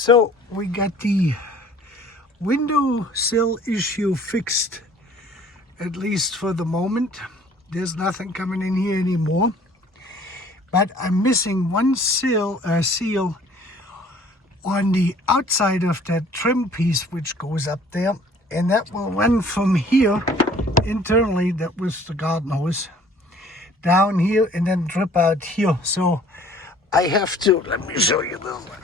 So we got the window sill issue fixed, at least for the moment. There's nothing coming in here anymore. But I'm missing one seal on the outside of that trim piece which goes up there. And that will run from here internally, that was the garden hose, down here and then drip out here. So I have to, let me show you this one.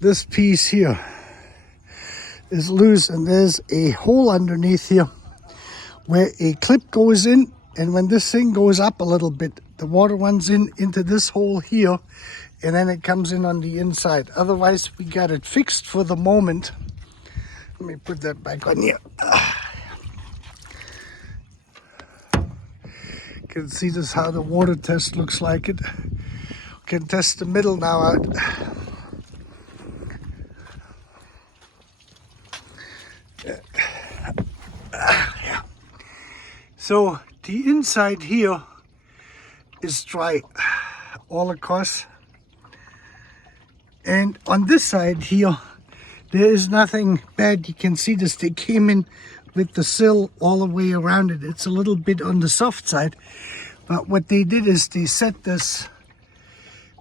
This piece here is loose and there's a hole underneath here where a clip goes in, and when this thing goes up a little bit, the water runs into this hole here and then it comes in on the inside. Otherwise we got it fixed for the moment. Let me put that back on here. You can see this how the water test looks like it. We can test the middle now out. Yeah. So the inside here is dry all across, and on this side here there is nothing bad. You can see this, they came in with the sill all the way around it. It's a little bit on the soft side, but what they did is they set this,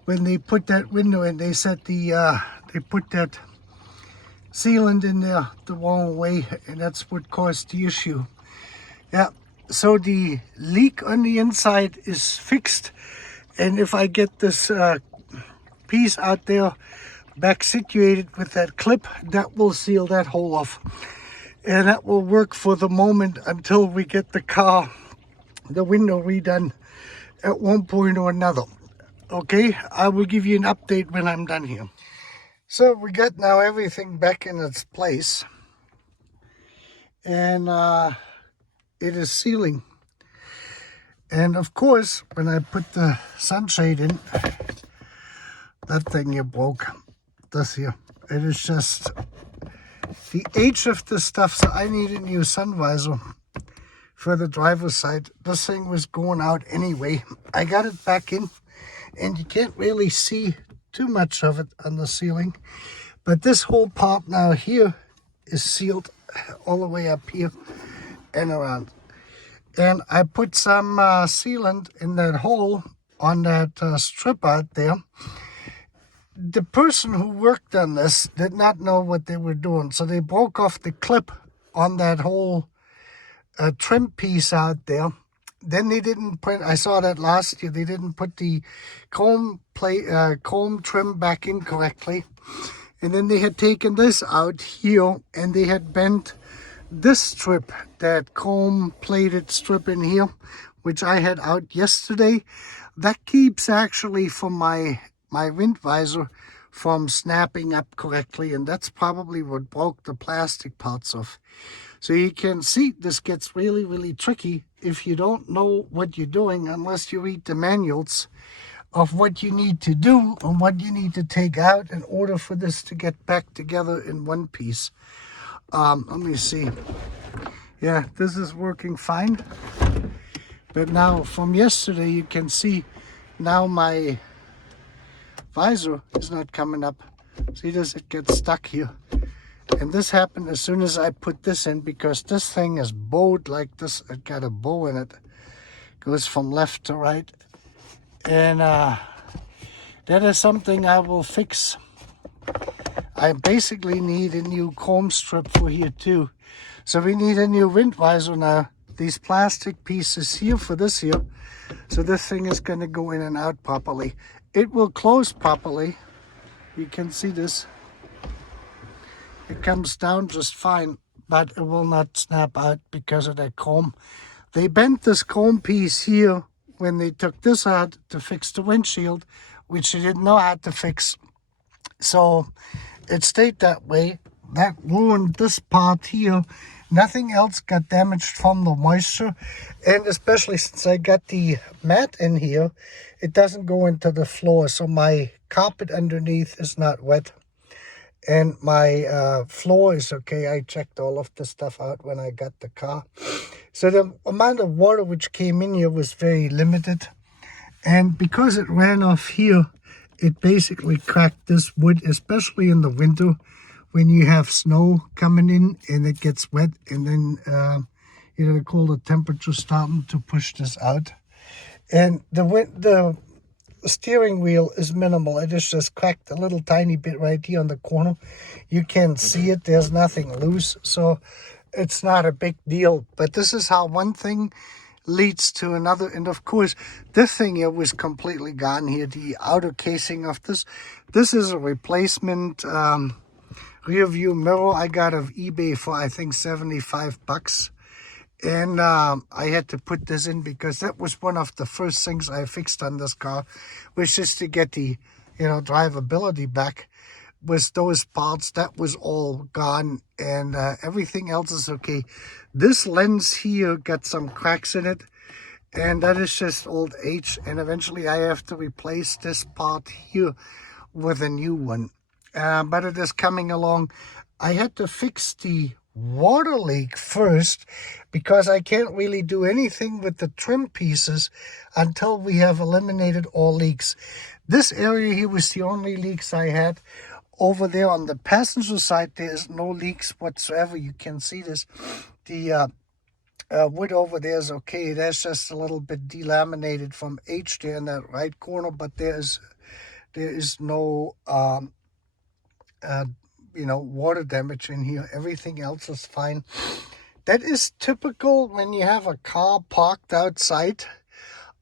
when they put that window in, they set the they put that sealant in there the wrong way, and that's what caused the issue. Yeah, so the leak on the inside is fixed, and if I get this piece out there back situated with that clip, that will seal that hole off, and that will work for the moment until we get the window redone at one point or another. Okay, I will give you an update when I'm done here. So we got now everything back in its place, and it is sealing. And of course, when I put the sunshade in, that thing here broke. This here, it is just the age of the stuff. So I need a new sun visor for the driver's side. This thing was going out anyway. I got it back in, and you can't really see too much of it on the ceiling, but this whole part now here is sealed all the way up here and around. And I put some sealant in that hole on that strip out there. The person who worked on this did not know what they were doing, so they broke off the clip on that whole trim piece out there. Then they didn't put, I saw that last year, they didn't put the comb trim back in correctly. And then they had taken this out here, and they had bent this strip, that comb plated strip in here, which I had out yesterday. That keeps actually from my wind visor from snapping up correctly, and that's probably what broke the plastic parts off. So you can see this gets really, really tricky if you don't know what you're doing, unless you read the manuals of what you need to do and what you need to take out in order for this to get back together in one piece. Let me see. Yeah, this is working fine. But now from yesterday, you can see now my visor is not coming up. See this? It gets stuck here. And this happened as soon as I put this in, because this thing is bowed like this. It got a bow in it. Goes from left to right. And that is something I will fix. I basically need a new comb strip for here too. So we need a new wind visor now. These plastic pieces here for this here. So this thing is going to go in and out properly. It will close properly. You can see this. It comes down just fine, but it will not snap out because of that comb. They bent this comb piece here when they took this out to fix the windshield, which they didn't know how to fix. So it stayed that way. That ruined this part here. Nothing else got damaged from the moisture. And especially since I got the mat in here, it doesn't go into the floor. So my carpet underneath is not wet. And my floor is okay. I checked all of the stuff out when I got the car. So the amount of water which came in here was very limited. And because it ran off here, it basically cracked this wood, especially in the winter when you have snow coming in and it gets wet, and then the colder temperature starting to push this out. And the steering wheel is minimal. It is just cracked a little tiny bit right here on the corner. You can't see it. There's nothing loose, so it's not a big deal. But this is how one thing leads to another. And of course, this thing here was completely gone here. The outer casing of this is a replacement rear view mirror I got of eBay for I think $75. And I had to put this in because that was one of the first things I fixed on this car, was just to get the drivability back. Was those parts that was all gone, and everything else is okay. This lens here got some cracks in it, and that is just old age, and eventually I have to replace this part here with a new one. But it is coming along. I had to fix the water leak first because I can't really do anything with the trim pieces until we have eliminated all leaks. This area here was the only leaks I had. Over there on the passenger side, there is no leaks whatsoever. You can see this. The wood over there is okay. That's just a little bit delaminated from age there in that right corner, but there is no water damage in here. Everything else is fine. That is typical when you have a car parked outside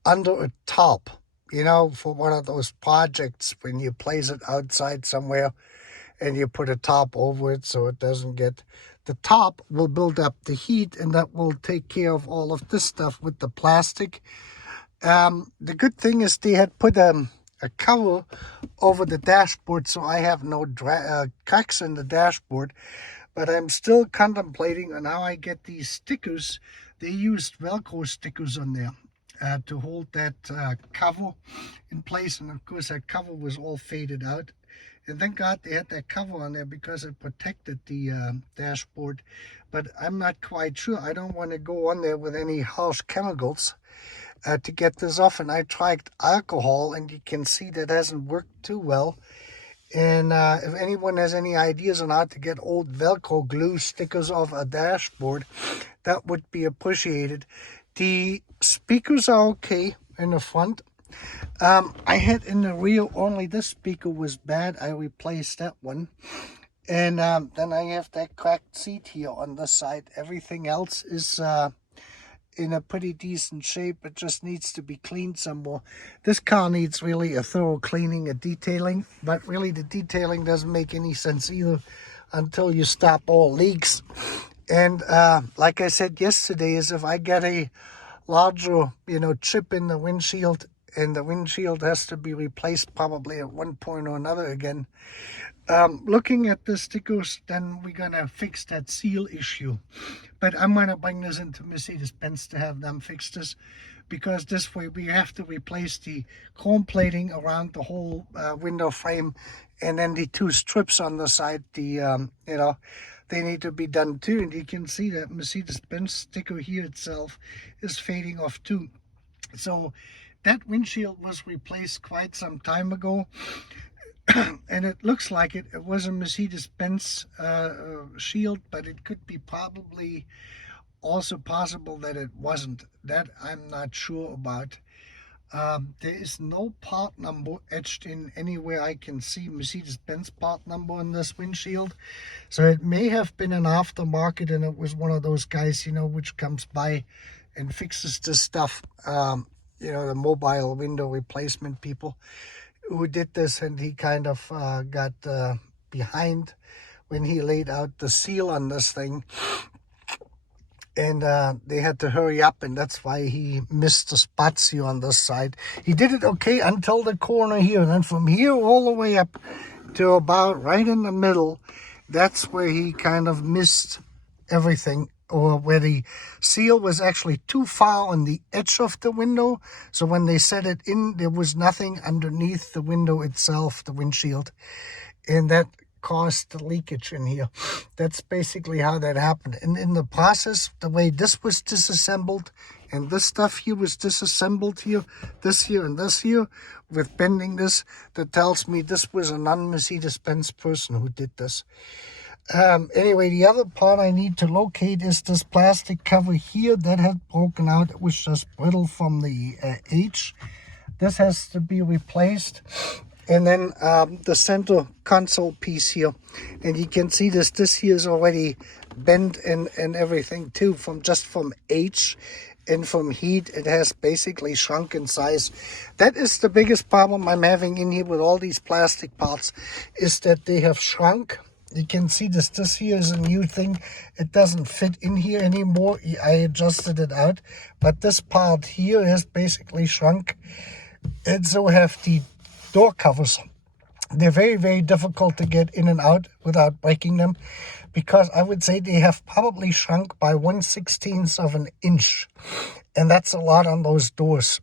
under a tarp, for one of those projects when you place it outside somewhere and you put a tarp over it so it doesn't get... The tarp will build up the heat, and that will take care of all of this stuff with the plastic. The good thing is they had put a cover over the dashboard, so I have no cracks in the dashboard. But I'm still contemplating on how I get these stickers. They used Velcro stickers on there to hold that cover in place, and of course that cover was all faded out. And thank God they had that cover on there because it protected the dashboard. But I'm not quite sure. I don't want to go on there with any harsh chemicals to get this off. And I tried alcohol, and you can see that hasn't worked too well. And if anyone has any ideas on how to get old Velcro glue stickers off a dashboard, that would be appreciated. The speakers are okay in the front. I had in the rear only this speaker was bad. I replaced that one. And then I have that cracked seat here on this side. Everything else is in a pretty decent shape. It just needs to be cleaned some more. This car needs really a thorough cleaning, a detailing. But really the detailing doesn't make any sense either until you stop all leaks. And like I said yesterday, is if I get a larger, chip in the windshield, and the windshield has to be replaced probably at one point or another again. Looking at the stickers, then we're going to fix that seal issue. But I'm going to bring this into Mercedes-Benz to have them fix this, because this way we have to replace the chrome plating around the whole window frame, and then the two strips on the side, they need to be done too. And you can see that Mercedes-Benz sticker here itself is fading off too. So that windshield was replaced quite some time ago. And it looks like it was a Mercedes-Benz shield, but it could be probably also possible that it wasn't. That I'm not sure about. There is no part number etched in anywhere I can see Mercedes-Benz part number on this windshield. So it may have been an aftermarket, and it was one of those guys, which comes by and fixes this stuff. The mobile window replacement people who did this, and he kind of got behind when he laid out the seal on this thing. And they had to hurry up, and that's why he missed the spots here on this side. He did it okay until the corner here, and then from here all the way up to about right in the middle, that's where he kind of missed everything, or where the seal was actually too far on the edge of the window. So when they set it in, there was nothing underneath the window itself, the windshield. And that caused the leakage in here. That's basically how that happened. And in the process, the way this was disassembled and this stuff here was disassembled here, this here and this here, with bending this, that tells me this was a non-Mercedes-Benz person who did this. Anyway, the other part I need to locate is this plastic cover here that had broken out. It was just brittle from the H. This has to be replaced. And then the center console piece here. And you can see this here is already bent and everything too, from H. And from heat, it has basically shrunk in size. That is the biggest problem I'm having in here with all these plastic parts, is that they have shrunk. You can see this here is a new thing. It doesn't fit in here anymore. I adjusted it out. But this part here has basically shrunk. And so have the door covers. They're very, very difficult to get in and out without breaking them, because I would say they have probably shrunk by 1/16 of an inch. And that's a lot on those doors.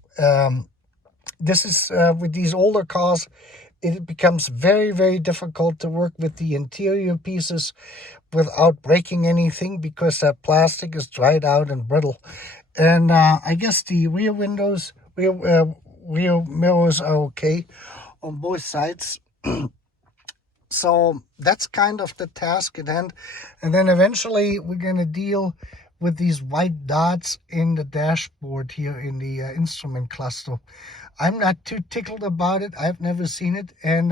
This is, with these older cars, it becomes very, very difficult to work with the interior pieces without breaking anything, because that plastic is dried out and brittle. And I guess the rear windows, rear mirrors are okay on both sides. So that's kind of the task at hand. And then eventually we're going to deal with these white dots in the dashboard here in the instrument cluster. I'm not too tickled about it. I've never seen it. And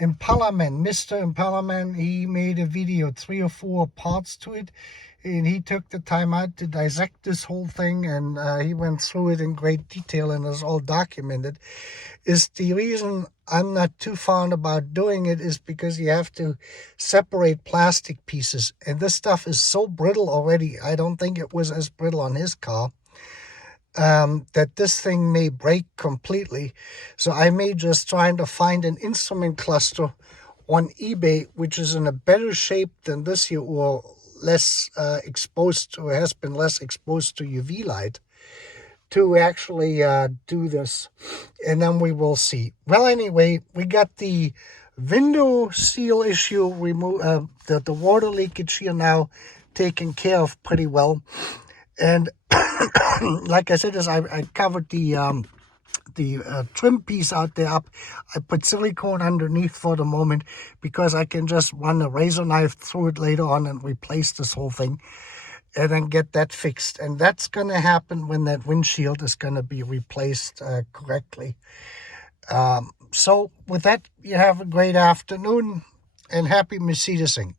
Impalaman, Mr. Impalaman, he made a video, 3 or 4 parts to it. And he took the time out to dissect this whole thing, and he went through it in great detail, and it's all documented. Is the reason I'm not too fond about doing it is because you have to separate plastic pieces. And this stuff is so brittle already. I don't think it was as brittle on his car. That this thing may break completely. So I may just try to find an instrument cluster on eBay, which is in a better shape than this here, or less exposed, or has been less exposed to UV light, to actually do this. And then we will see. Well, anyway, we got the window seal issue removed, the water leakage here now taken care of pretty well. And like I said, as I covered the trim piece out there up, I put silicone underneath for the moment, because I can just run a razor knife through it later on and replace this whole thing, and then get that fixed. And that's going to happen when that windshield is going to be replaced correctly. So with that, you have a great afternoon, and happy Mercedesing.